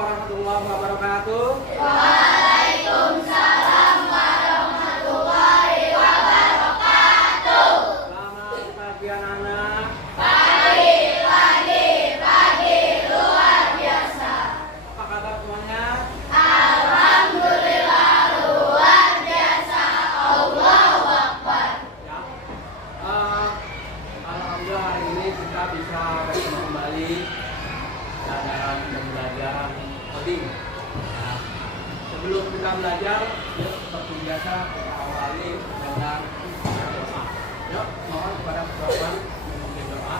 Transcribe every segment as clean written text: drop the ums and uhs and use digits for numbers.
warahmatullahi wabarakatuh. Waalaikumsalam warahmatullahi wabarakatuh. Selamat pagi anak-anak. Pagi luar biasa. Apa kabar semuanya? Alhamdulillah luar biasa. Allahu Akbar. Ya. Alhamdulillah hari ini kita bisa bertemu kembali dalam pembelajaran coding. Nah, sebelum kita belajar, yuk seperti biasa kita awali dengan doa. Yuk, mohon kepada Bapak memimpin doa.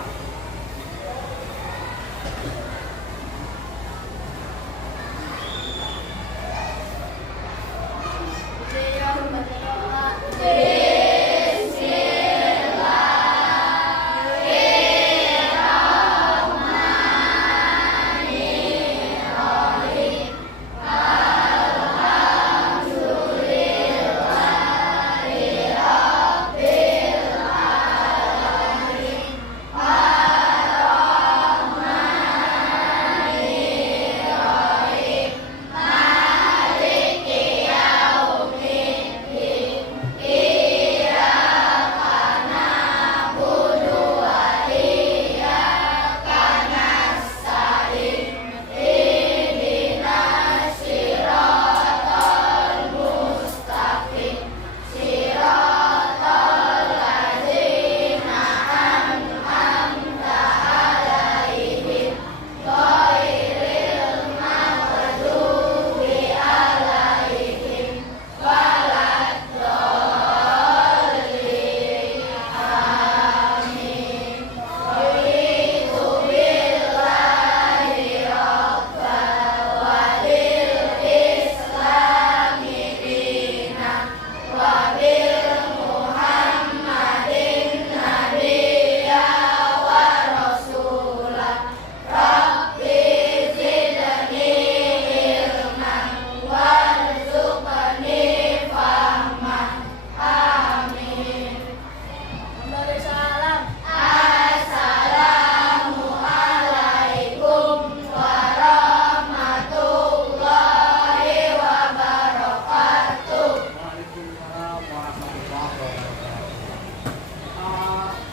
Waalaikumsalam warahmatullahi wabarakatuh.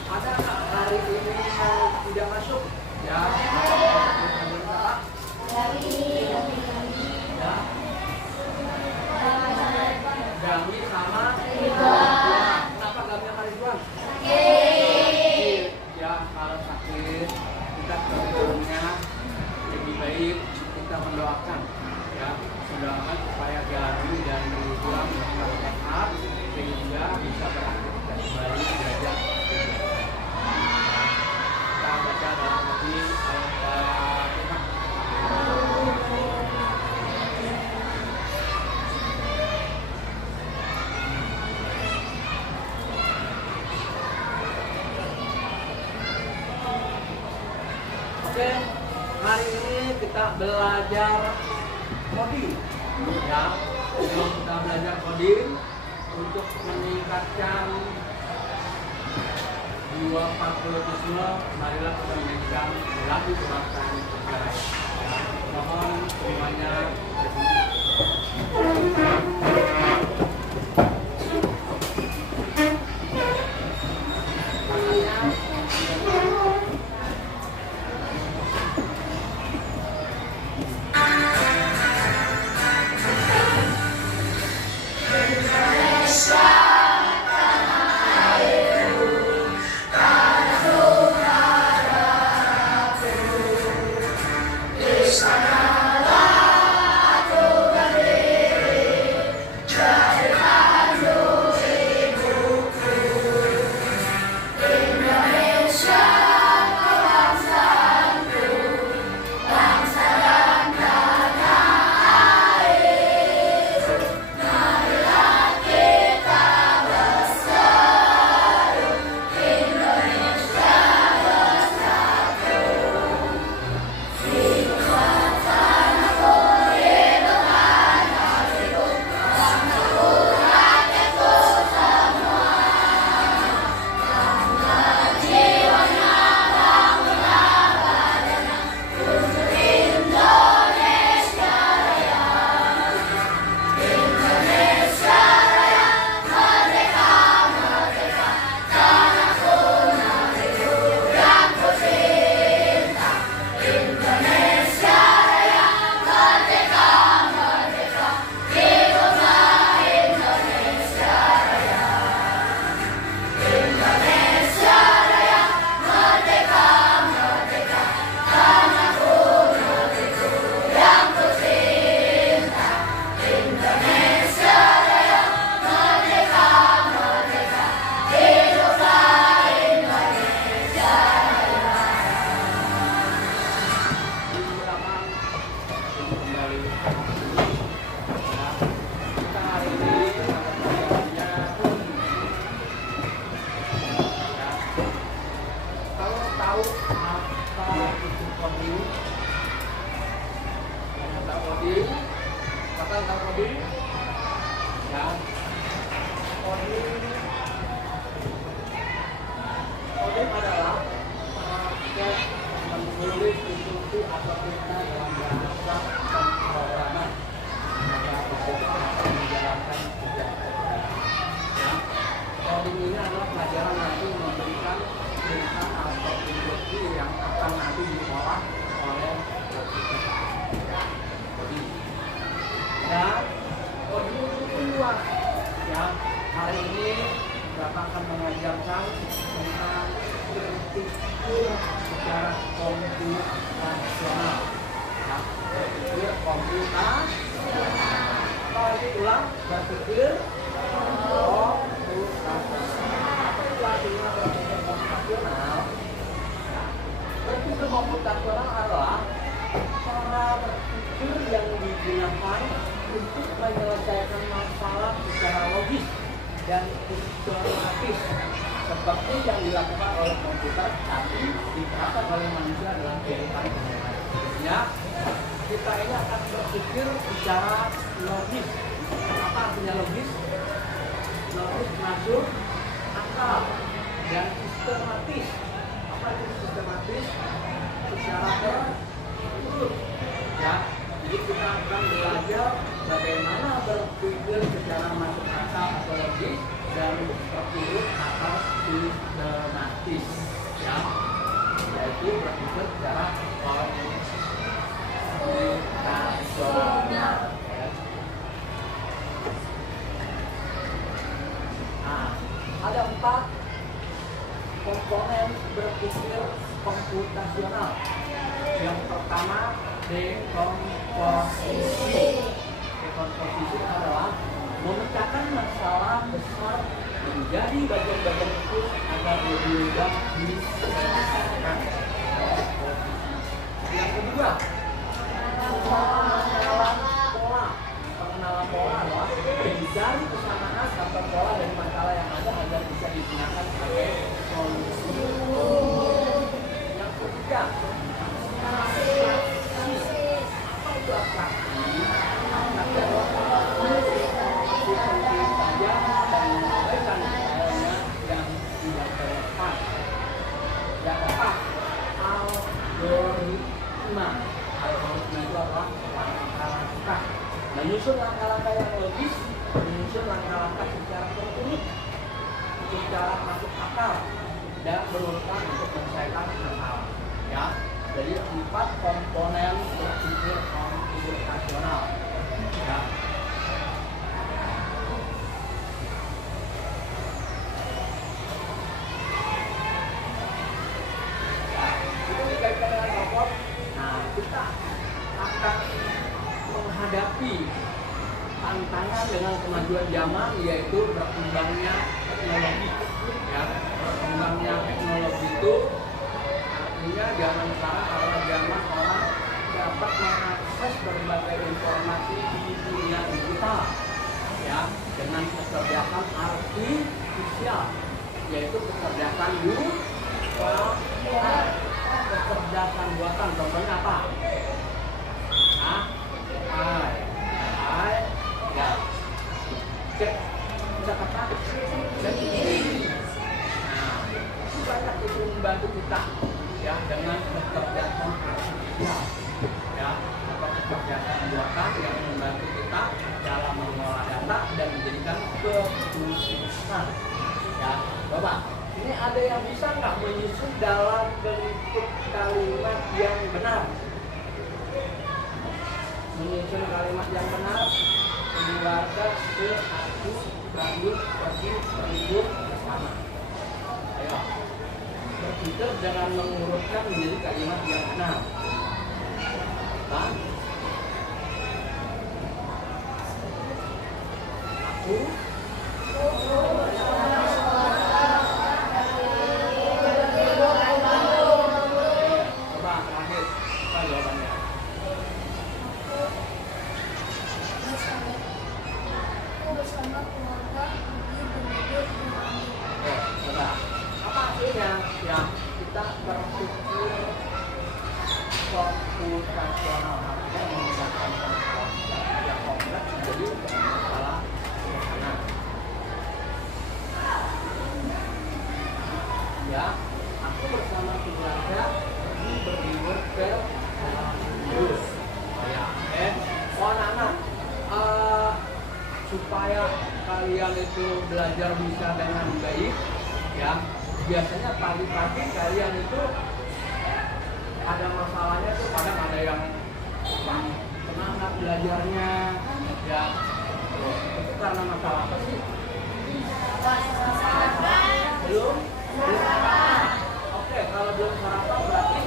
Ada nggak hari ini yang tidak masuk? Ya. Ya. Gami sama Ridwan. Kenapa Gami sama Ridwan? Sakit. Ya, kalau sakit kita sebelumnya lebih baik kita mendoakan, ya, mendoakan supaya Gami dan Ridwan bisa sehat sehingga bisa beraktivitas kembali belajar. Kita baca dalam hadis Al-Fatihah. Oke, hari ini kita belajar coding. Ya, sebelum kita belajar coding, untuk meningkatkan jiwa patriotisme, marilah kita menyanyikan lagu kebangsaan negara. Ya, mohon semuanya kodim ya. Kodim adalah menulis instruksi atau perintah dalam bahasa pemrograman maka bekerja menjalankan tugas ya. Kodim ini adalah pelajaran nanti memberikan perintah atau instruksi yang akan nanti diolah oleh komputer dan kodim itu luas ya. Hari ini Bapak akan mengajarkan tentang berpikir secara komputasional ya. Berpikir komputasional. Kalau itu ulang, berpikir komputasional. Apa itu artinya berpikir komputasional? Ya. Berpikir komputasional adalah cara berpikir yang digunakan untuk menyelesaikan masalah secara logis dan sistematis seperti yang dilakukan oleh komputer tapi diterapkan oleh manusia dalam kehidupan sehari-hari. Ya, kita ini akan berpikir secara logis. Apa artinya logis? Logis masuk akal dan sistematis. Apa itu sistematis? Secara terurut. Ya, jadi kita akan belajar bagaimana berpikir secara masuk akal atau logis dan terurut atau sistematis ya, yaitu berpikir secara komputasional ya. Nah, ada 4 komponen berpikir komputasional. Yang pertama dekomposisi. Dekomposisi adalah memecahkan masalah besar menjadi bagian-bagian kecil agar lebih mudah diselesaikan. Yang kedua, pengenalan pola. Pengenalan pola adalah mencari kesamaan atau pola dari masalah yang ada agar bisa digunakan sebagai solusi. Yang ketiga, abstraksi. Apa itu abstraksi? Abstraksi adalah dan mengabaikan hal-halnya yang tidak relevan. Yang keempat, algoritma. Algoritma itu adalah langkah-langkah menyusun langkah-langkah yang logis, menyusun langkah-langkah secara terurut, secara masuk akal dan berurutan untuk menyelesaikan masalah. Ya, jadi 4 komponen berpikir komputasional. Ya. Kita akan menghadapi tantangan dengan kemajuan zaman, yaitu berkembangnya teknologi ya. Berkembangnya teknologi itu artinya zaman sekarang adalah zaman orang dapat mengakses berbagai informasi di dunia digital ya, dengan kecerdasan artifisial, yaitu kecerdasan buatan. Kecerdasan buatan contohnya apa? Ya. Cek kata. Nah, itu banyak itu membantu kita ya dengan kecerdasan artifisial ya, atau kecerdasan buatan yang membantu kita dalam mengolah data dan menjadikan keputusan ya. Bapak, ini ada yang bisa nggak menyusun dalam bentuk kalimat yang benar? Menyusun kalimat yang benar, keluarga satu Bandung pergi berlibur bersama. Ayo, berpikir dengan mengurutkan menjadi kalimat yang benar. Kan? Aku ya, kita berpikir kalian itu belajar bisa dengan baik, ya biasanya pagi-pagi kalian itu ada masalahnya tuh, kadang ada yang kurang semangat belajarnya, ya itu karena masalah apa sih? Belum sarapan. Oke, kalau belum sarapan berarti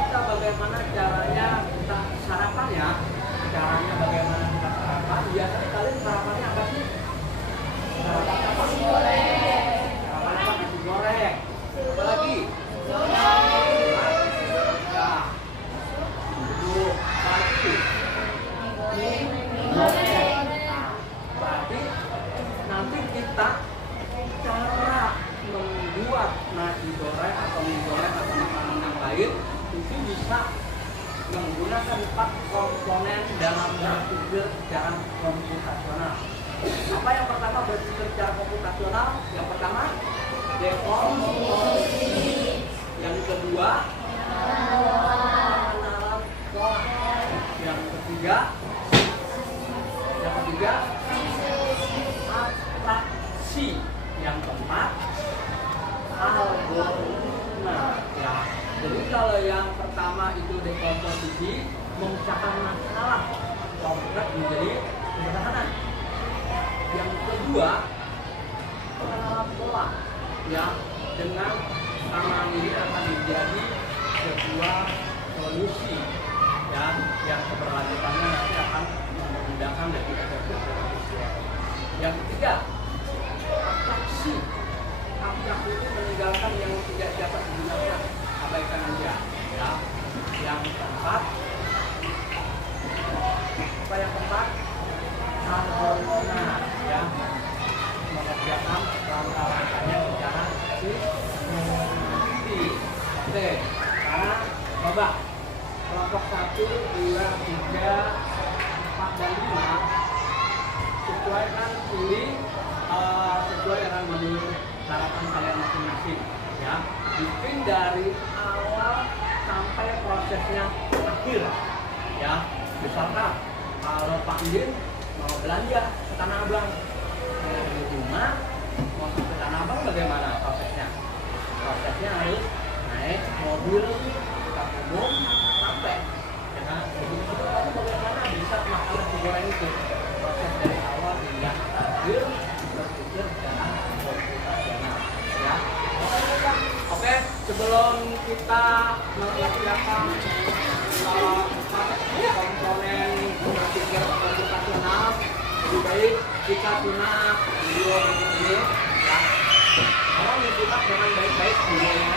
kita bagaimana caranya kita sarapan ya? Caranya bagaimana kita sarapan? Biasanya kalian sarapannya apa sih? Sarapannya apa? Nasi goreng. Sarapannya apa? Nasi goreng. Apa lagi? Ya. Itu pagi. Goreng. Nah, berarti nanti kita cara membuat nasi goreng atau mie goreng atau makanan yang lain itu bisa menggunakan 4 komponen dalam berpikir secara komputasional. Apa yang pertama berpikir secara komputasional? Yang pertama dekomposisi. Yang kedua pengenalan pola. Yang ketiga abstraksi. Yang keempat algoritma. Ya. Jadi kalau yang pertama itu dekomposisi, memecahkan masalah kompleks menjadi sederhana. Yang kedua pengenalan pola, ya dengan samaan ini akan menjadi sebuah solusi, ya yang keberlanjutannya nanti akan memudahkan lebih efektif dan efisien. Yang ketiga abstraksi. Abstraksi itu meninggalkan yang tidak dapat digunakan, abaikan aja, ya. Yang keempat apa yang keempat? Algoritma, ya mengerjakan langkah-langkahnya secara sistematis. Oke, karena coba kelompok 1, 2, 3, 4 dan 5 sesuaikan pilih sesuai dengan menu sarapan kalian masing-masing, ya bikin dari awal sampai prosesnya akhir, ya misalkan kalau Pak Indin mau belanja ke Tanah Abang dari rumah mau ke Tanah Abang bagaimana prosesnya? Prosesnya harus naik mobil angkutan umum sampai, ya kan? Begitu kamu bagaimana bisa makan nasi goreng itu? Proses dari awal hingga akhir berpikir secara komputasional, ya. Oke, sebelum kita mengerjakan komponen berpikir komputasional, lebih baik kita simak video ini, ya. Tolong disimak dengan baik-baik videonya.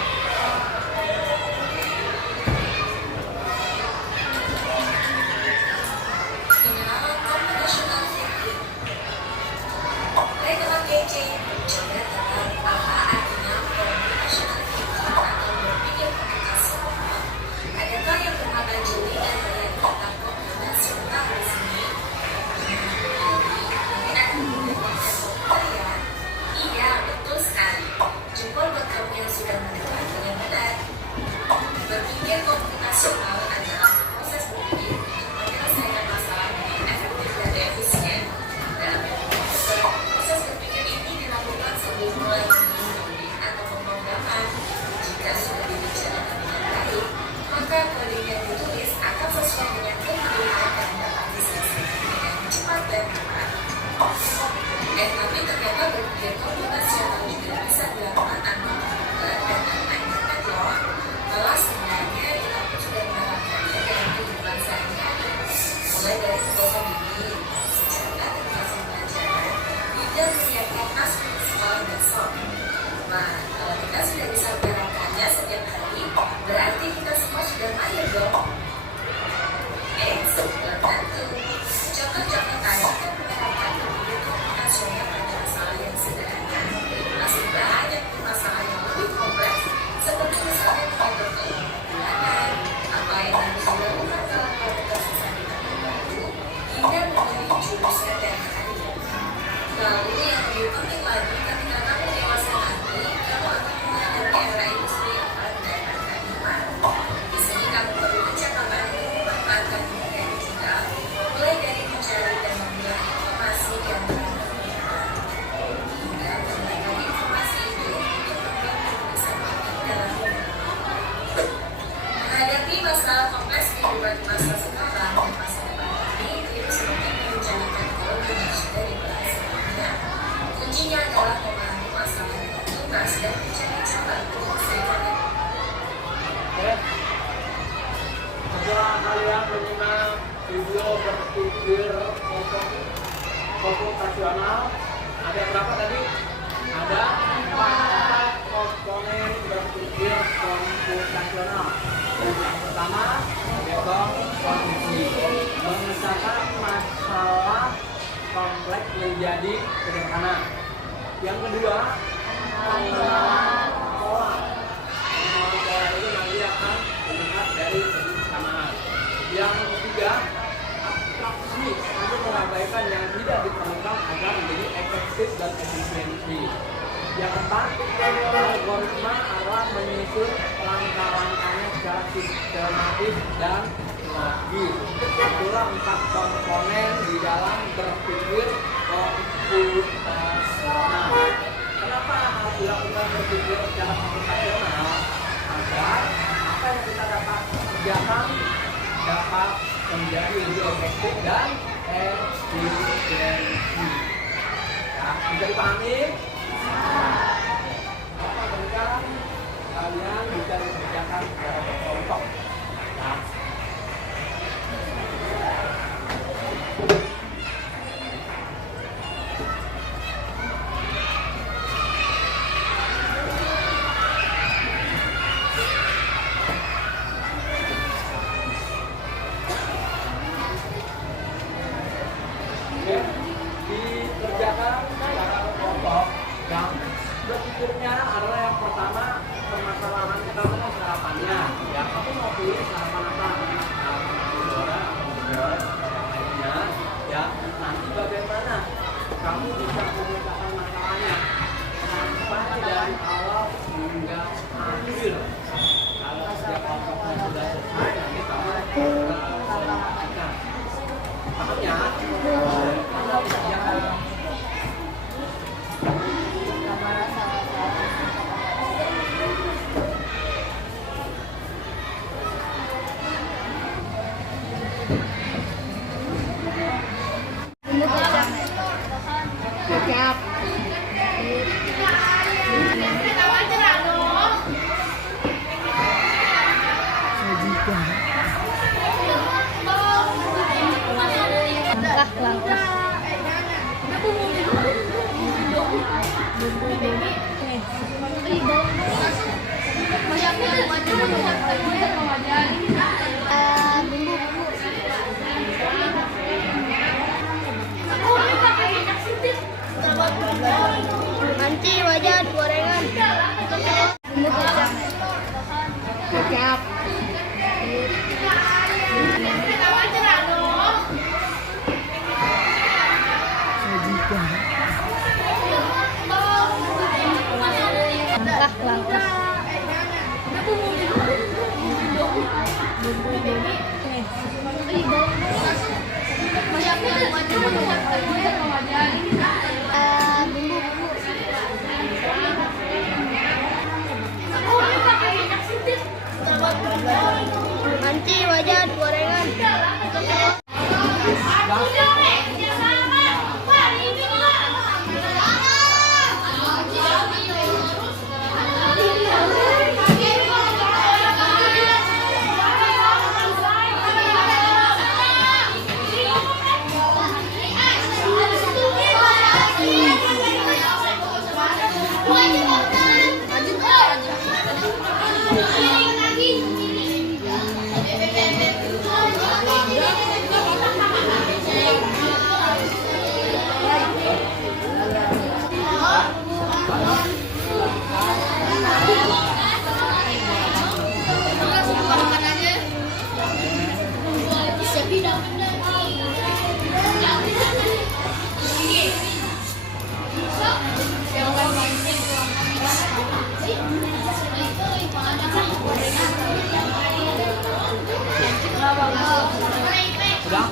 Tapi ternyata berpikir komputasional juga bisa dilakukan tanpa komputer dan internet loh. Kalau sebenarnya kita pun sudah menerapkannya dalam kehidupan sehari-hari, mulai dari kebosan diri, menjaga kebiasaan pembelajaran, hingga menyiapkan masuk ke sekolah besok. Nah, kalau kita sudah bisa menerapkannya setiap hari, berarti kita semua sudah mahir dong. Belum tentu. Contoh-contoh tadi kan menerapkan berpikir komputasional pada masalah yang sederhana. Masih banyak masalah yang lebih kompleks, seperti misalnya mengatur keuangan bulanan, apa yang harus dilakukan kalau komputer susah ditambah baru, hingga memilih jurusan dan karir. Lalu yang lebih penting lagi, ketika kamu dewasa nanti, kamu akan menghadapi era industri 4 dan angka 5. Di sini kamu perlu kecakapan memanfaatkan dunia digital, mulai dari mencari dan membuat informasi yang benar. berpikir komputasional ada berapa tadi? Ada 4 komponen berpikir komputasional. Yang pertama, metode kognisi, memecahkan masalah kompleks menjadi sederhana. Yang kedua, pengenalan pola. Pengenalan pola itu nanti akan dilihat dari segi kesamaan. Yang ketiga, abstraksi untuk mengabaikan yang tidak diperlukan agar menjadi efektif dan efisiensi. Yang keempat, algoritma adalah menyusun langkah-langkahnya secara sistematis dan logis. Itulah 4 komponen di dalam berpikir komputasional. Kenapa harus dilakukan berpikir secara komputasional? Agar apa yang kita dapat kerjakan dapat menjadi lebih efektif dan efisiensi. Ya, bisa dipahami? Apa berikan kalian bisa dikerjakan secara berkelompok. Nah, dikerjakan secara berkelompok dan berpikirnya adalah yang pertama permasalahan kita mau sarapannya ya, kamu mau pilih sarapan apa? Lainnya ya, nanti bagaimana kamu bisa memecahkan masalahnya sampai dari awal hingga akhir. Kalau setiap kelompoknya sudah selesai nanti kamu selesaikan. Maksudnya kamu kerjakan Siap. Langkah. Nanti wajan gorengan. Siap. Langkah. Nanti wajan gorengan. Sudah?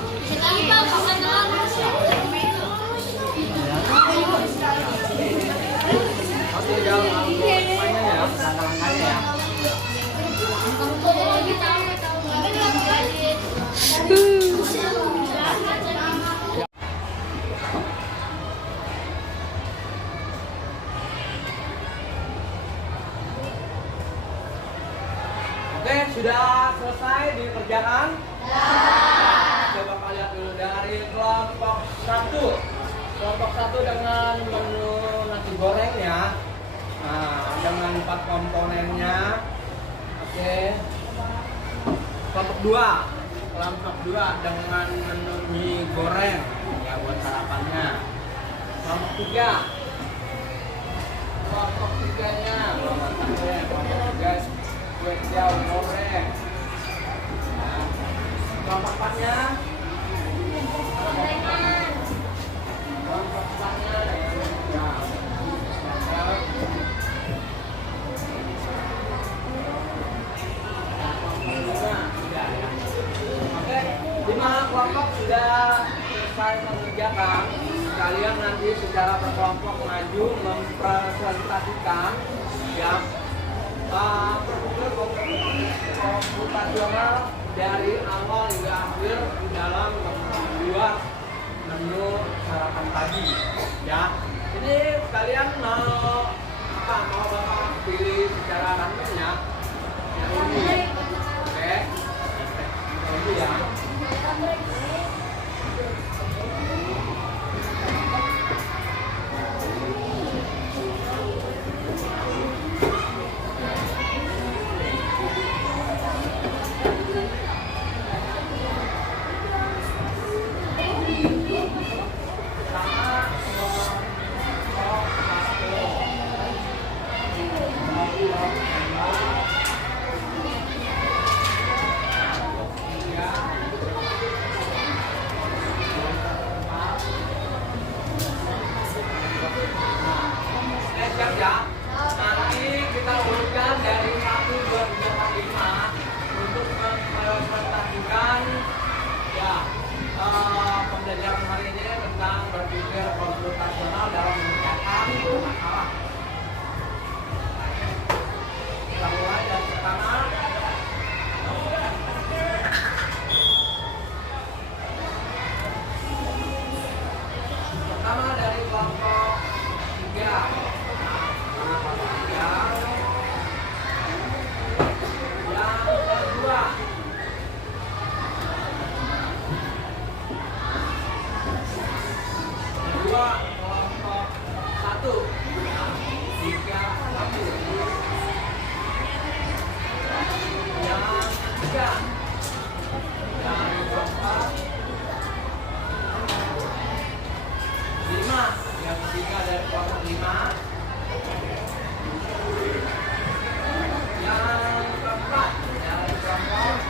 Oke, jalan mainnya ya, langkah-langkahnya ya. kelompok 1 dengan menu nasi goreng ya. Nah, dengan 4 komponennya. Oke. Kelompok 2 dengan menu mie goreng ya buat sarapannya. Kelompok 3 nya kelompok 3 kue tiaw goreng. Nah, kelompok 4 nya kelompok sudah selesai mengerjakan. Kalian nanti secara berkelompok maju mempresentasikan ya komputasional dari awal hingga akhir di dalam membuat menu sarapan pagi ya. Ini kalian mau bapak pilih secara random ya. Yang ini. Oke. Ini ya. Nanti kita urutkan dari 1, 2, 3, 4, 5 untuk mempresentasikan ya pembelajaran hari ini tentang berpikir komputasional dalam memecahkan masalah. Kita mulai dari pertama. Pertama dari kelompok 3. Kelompok 1 3, 1. Yang 3 dari kelompok 5. Yang 3 dari kelompok 5. Yang keempat dari kelompok 4.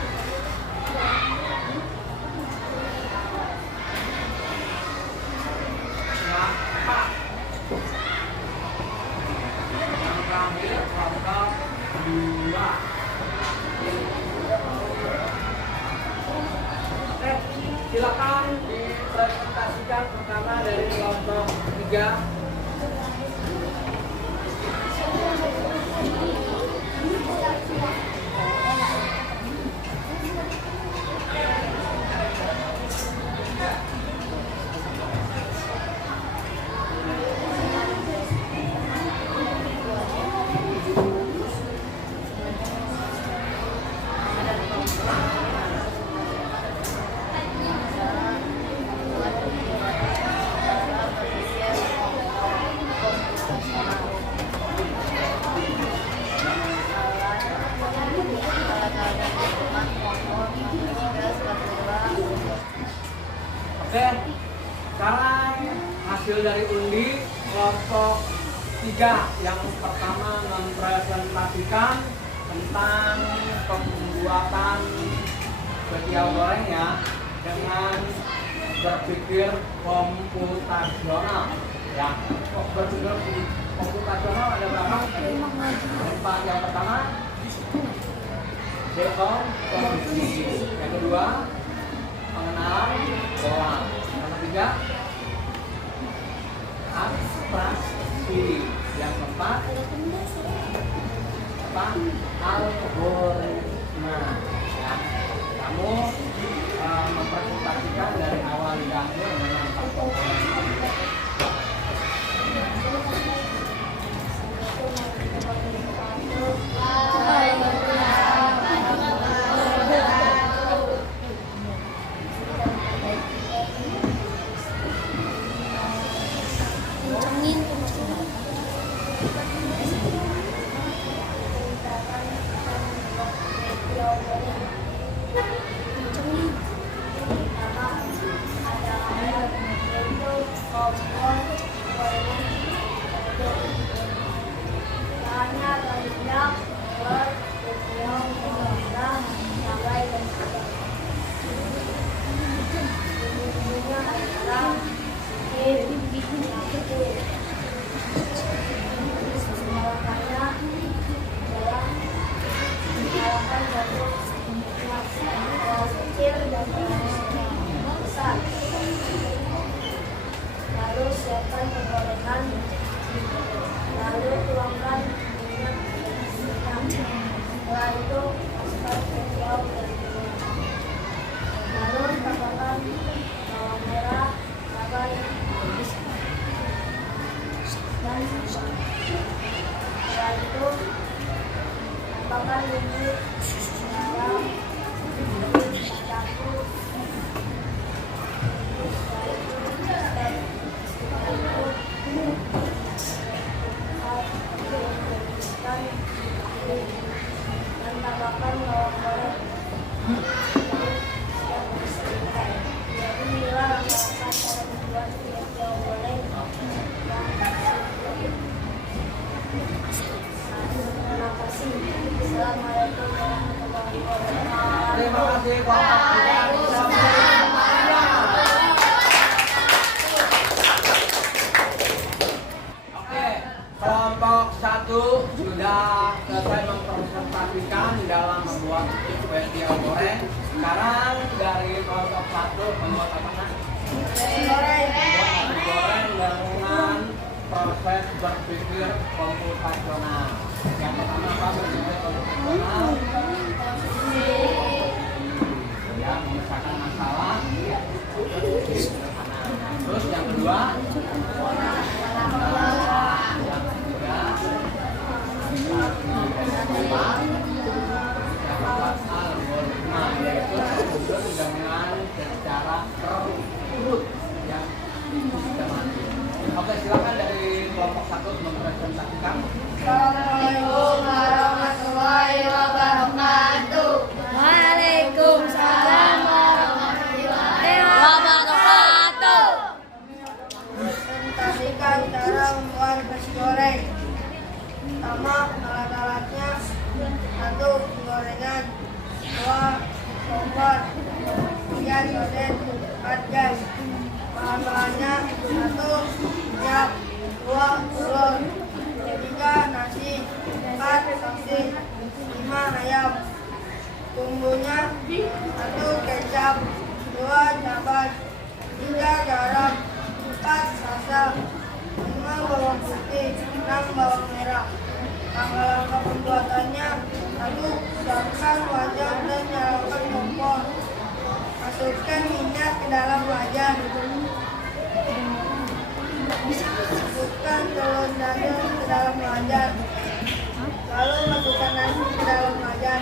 Yang terakhir kelompok 2. Oke, silakan dipresentasikan pertama dari kelompok 3. Oke, sekarang hasil dari undi kelompok 3 yang pertama mempresentasikan tentang pembuatan kue tiaw goreng ya dengan berpikir komputasional ya. Berpikir komputasional ada berapa? 4. Yang pertama dekomposisi, yang kedua pengenalan pola, yang ketiga abstraksi, yang keempat algoritma ya. Kamu mempresentasikan dari awal hingga akhir dengan 4 komponen. kompor gorengan bahannya banyak telur bawang merah cabai dan garam. Bumbunya adalah menggunakannya adalah menyalakan satu minyak kecil dan besar. Lalu siapkan penggorengan, lalu tuangkan minyak. Setelah itu masukkan bawang dan telur. Lalu tambahkan bawang merah, cabai, dan setelah itu tambahkan bumbu garam, campur. Dan tambahkan bawang goreng. Jadi inilah langkah cara membuat bawang goreng. Terima kasih. Assalamualaikum warahmatullahi wabarakatuh. Terima kasih Pak. Oke, kelompok 1 sudah selesai mempresentasikan dalam membuat kue tiaw goreng. Sekarang dari kelompok 1 membuat apa nak? Membuat goreng dengan proses berpikir komputasional. Yang pertama apa berpikir komputasional? Ya, memecahkan masalah. Terus yang kedua, yaitu dengan secara terurut yang sistematis. Oke, silakan dari kelompok 1 mempresentasikan. Assalamualaikum warahmatullahi wabarakatuh. Waalaikumsalam warahmatullahi wabarakatuh. Presentasikan cara membuat nasi goreng. Pertama, alat-alatnya: 1. Penggorengan, 2. kompor, 3. sarden, 4. gas. Bahan-bahannya: 1. minyak, 2. telur, 3. nasi, 4. sausage, 5. ayam. Bumbunya: 1. kecap, 2. cabai, 3. garam, 4. salsa, 5. bawang putih, 6. bawang merah. Langkah-langkah pembuatannya: 1. Siapkan wajan dan nyalakan kompor. Masukkan minyak ke dalam wajan. Masukkan telur dadar ke dalam wajan. Lalu masukkan nasi ke dalam wajan.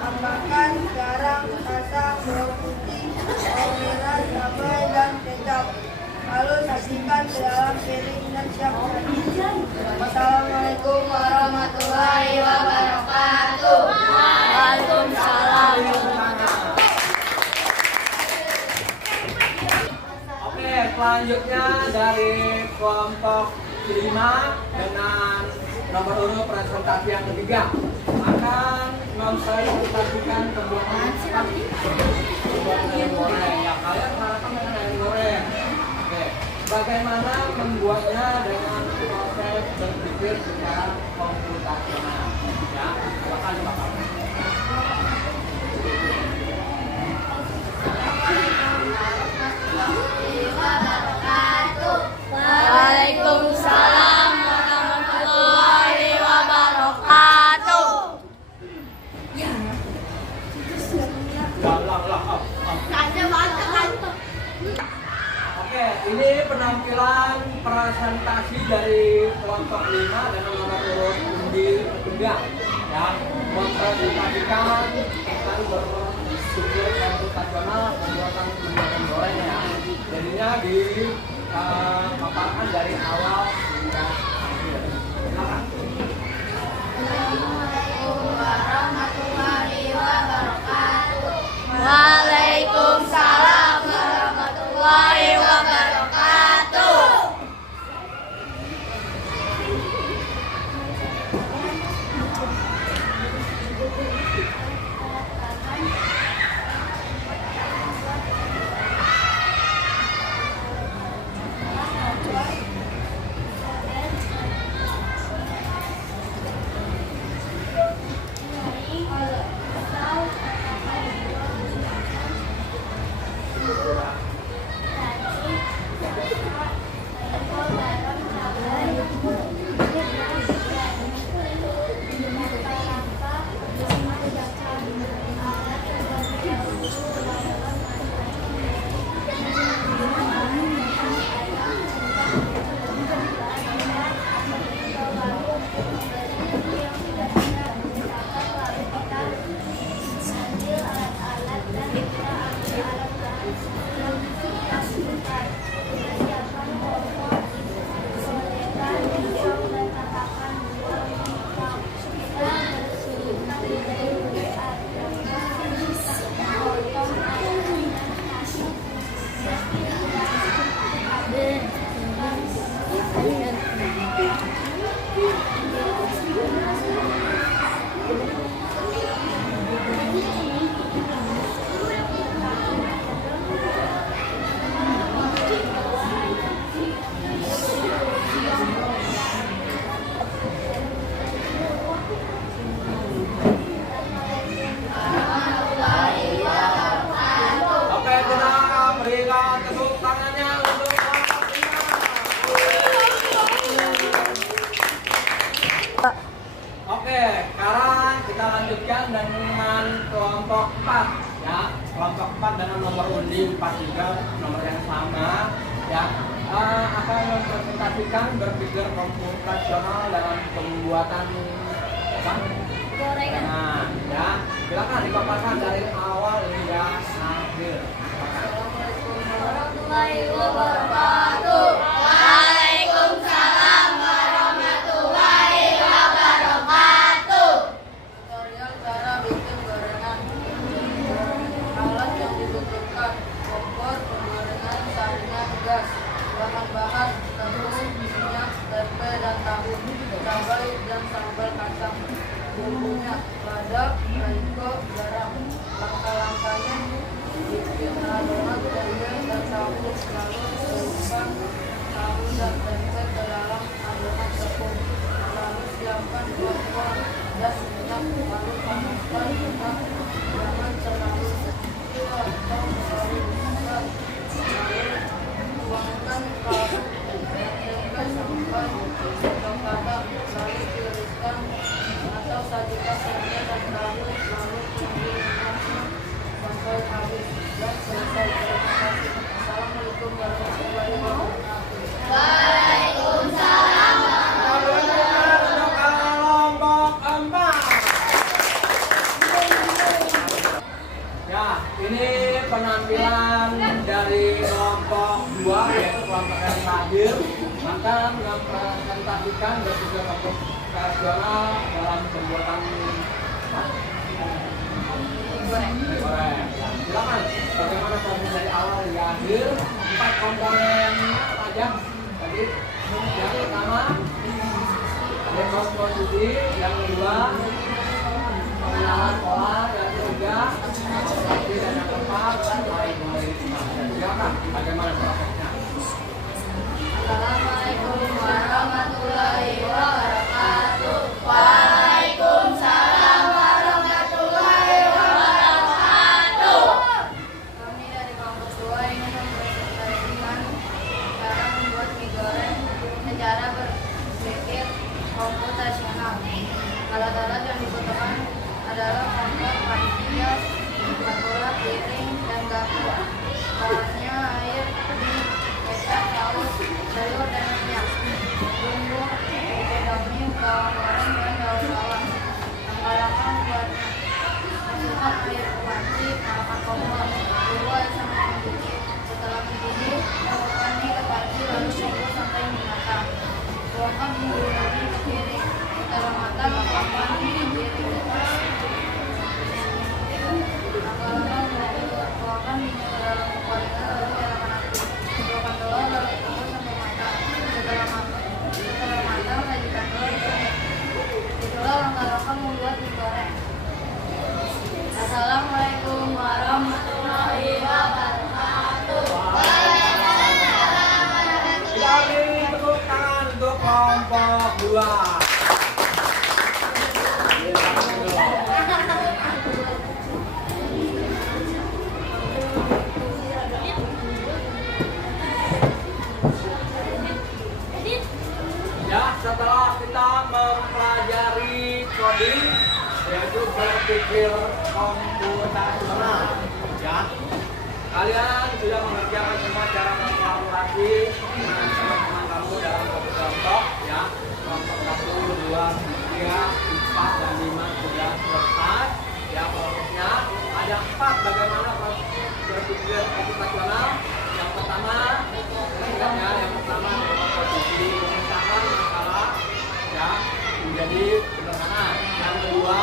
Tambahkan garam, rasa, bawang putih, bawang merah, cabai, dan kecap. Lalu sajikan ke dalam piring dan siap saji. Wassalamualaikum warahmatullahi wabarakatuh. Waalaikumsalam. Oke, selanjutnya dari kelompok 5 dengan nomor urut presentasi yang ketiga akan mempresentasikan pembuatan ayam goreng. Ya, kalian harapkan dengan ayam goreng. Oke, bagaimana membuatnya dengan proses berpikir secara komputasional? Ya, silakan Bapak. Waalaikumsalam warahmatullahi wabarakatuh. Oke, ini penampilan presentasi dari kelompok 5 dengan nomor urut undi ketiga. Ya, mempresentasikan tentang berpikir komputasional pembuatan goreng ya. Jadinya dipaparkan dari awal hingga akhir. Silakan. Assalamualaikum warahmatullahi wabarakatuh. Waalaikumsalam warahmatullahi wabarakatuh. nomor yang sama ya akan mempresentasikan berpikir komputasional dalam pembuatan apa? Gorengan. Nah, ya silakan dipaparkan dari awal hingga akhir. Assalamualaikum warahmatullahi wabarakatuh. Waalaikumsalam warahmatullahi wabarakatuh. Tutorial cara bikin gorengan. Alat yang dibutuhkan: kompor, penggorengan, saringan, gas. Bahan-bahan: tepung, minyak, tempe dan tahu, cabai dan sambal kacang. Bumbunya: lada, haricot, garam. Langkah-langkahnya: bikin adonan tempe dan tahu, lalu celupkan tahu dan tempe ke dalam adonan tepung. Lalu siapkan kompor, gas, minyak, lalu panaskan minyak. Jangan terlalu kecil atau terlalu besar. Lalu tuangkan kaldu dan tempe sampai mengembang. Lalu tiriskan atau sajikan tempe dan tahu. Lalu tunggu minyaknya sampai habis dan selesai. Terima kasih. Assalamualaikum warahmatullahi wabarakatuh. Waalaikumsalam. Untuk kelompok 4. Ya, ini penampilan dari kelompok 2 yaitu kelompok yang terakhir. Maka mempresentasikan berpikir komputasional dalam pembuatan goreng. Silakan bagaimana proses dari awal hingga akhir. 4 komponen apa aja? Tadi yang pertama dekomposisi, yang kedua pengenalan pola, yang ketiga adaptasi, dan yang keempat algoritma. Silakan bagaimana prosesnya? Assalamualaikum warahmatullahi wabarakatuh. Waalaikumsalam warahmatullahi wabarakatuh. Kami dari kelompok 2 ingin mempresentasikan cara membuat mie goreng secara berpikir komputasional. Alat-alat yang dibutuhkan adalah kompor, panci gas, spatula, piring, dan garpu. Bahannya air, mie, kecap, saus, telur, dan minyak. Bumbu, penyedap mie, bawang goreng, dan daun bawang. Langkah-langkah membuatnya: masukkan air ke panci, nyalakan kompor, tunggu air sampai mendidih. Setelah mendidih, masukkan mie ke panci lalu tunggu sampai mie matang. Tuangkan bumbu mie ke piring. Setelah matang, tuangkan mie ke piring. Langkah-langkah tuangkan mie ke dalam gorengan lalu nyalakan api. Tuangkan telur lalu tunggu sampai matang. Setelah matang, sajikan telur. Itulah langkah-langkah membuat mie goreng. Assalamualaikum warahmatullahi wabarakatuh. Kami tepuk tangan untuk kelompok 2. Ya, setelah kita mempelajari coding yaitu berpikir komputasional, ya, kalian sudah mengerjakan semua cara mengkalkulasi dengan teman-teman kamu dalam satu kelompok, ya. Kelompok 1, 2, 3, 4, dan 5 sudah selesai. Ya, kelompoknya ada 4 bagaimana berpikir komputasional. Yang pertama, yang pertama dekomposisi, memisahkan masalah ya menjadi sederhana. Yang kedua,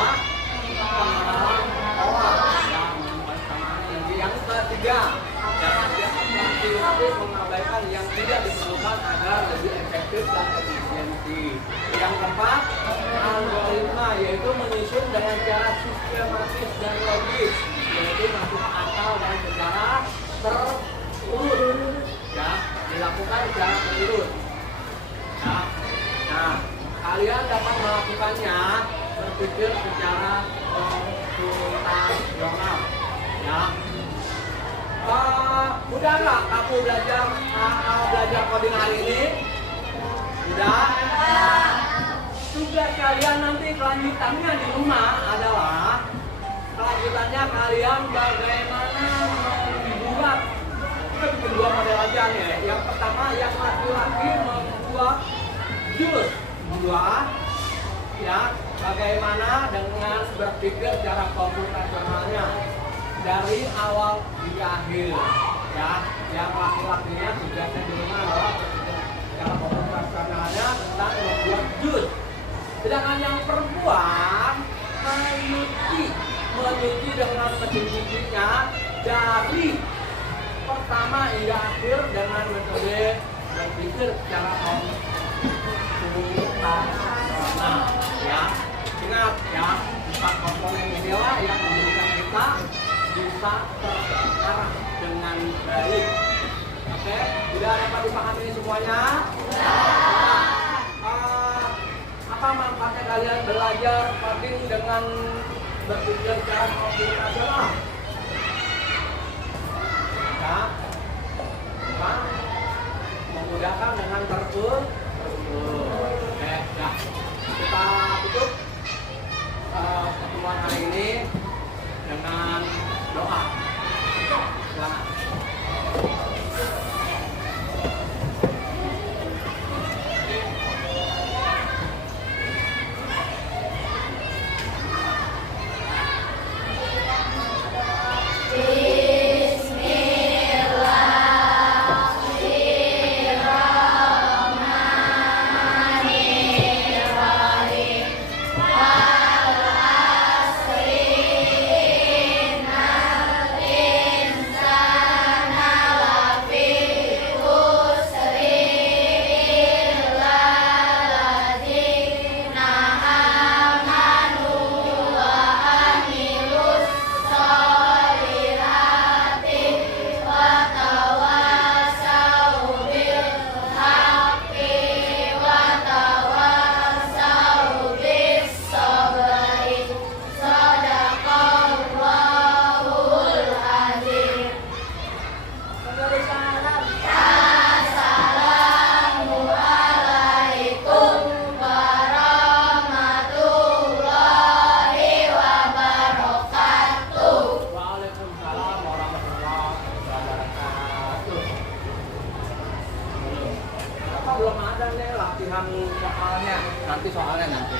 pengenalan pola yang mempersamaan. Yang ketiga, aktif mengabaikan yang tidak diperlukan agar lebih efektif dan efisiensi. Yang keempat, algoritma, yaitu menyusun dengan cara sistematis dan logis, yaitu masuk akal dan secara terurut, ya, dilakukan secara terurut. Ya. Nah, kalian dapat melakukannya berpikir secara komputasional, ya. Udah nggak kamu belajar coding hari ini? Udah? Tugas kalian nanti kelanjutannya di rumah adalah kelanjutannya kalian bagaimana membuat Kita bikin dua model aja nih. Yang pertama yang laki-laki membuat jus buah, ya, bagaimana dengan berpikir secara komputasionalnya dari awal hingga akhir, ya. Yang laki-lakinya tugasnya di rumah adalah berpikir secara komputasionalnya tentang membuat jus. Sedangkan yang perempuan menyuci dengan mesin cucinya dari pertama hingga akhir dengan metode berpikir secara komputasional, ya. Ingat ya, 4 komponen inilah yang menjadikan kita bisa terarah dengan baik. Oke, sudah dapat dipahami semuanya? Apa manfaatnya kalian belajar coding dengan berpikir secara komputasional? Ya, memudahkan dengan terbur. Oke, ya. Kita tutup pertemuan hari ini dengan doa. Selamat. Belum ada nih latihan soalnya, nanti.